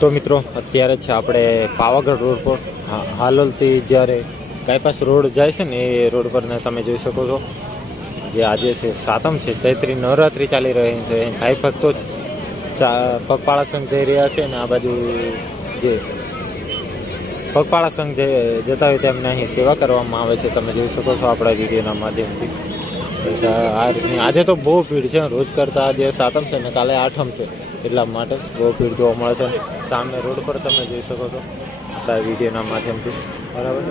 તો મિત્રો અત્યારે છે આપણે પાવાગઢ રોડ પર હાલોલથી જ્યારે કાયપાસ રોડ જાય છે ને એ રોડ પર તમે જોઈ શકો છો જે આજે છે સાતમ છે, ચૈત્રી નવરાત્રિ ચાલી રહી છે. ભાઈ ભક્તો પગપાળા સંઘ જઈ રહ્યા છે ને આ બાજુ જે પગપાળા સંઘ જતા હોય તેમને અહીં સેવા કરવામાં આવે છે. તમે જોઈ શકો છો આપણા વિડીયોના માધ્યમથી. આ રીતની આજે તો બહુ ભીડ છે, રોજ કરતાં આજે સાતમ છે ને કાલે આઠમ છે એટલા માટે બહુ ભીડ જોવા મળે છે. સામે રોડ પર તમે જોઈ શકો છો આપણા વિડીયોના માધ્યમથી, બરાબર.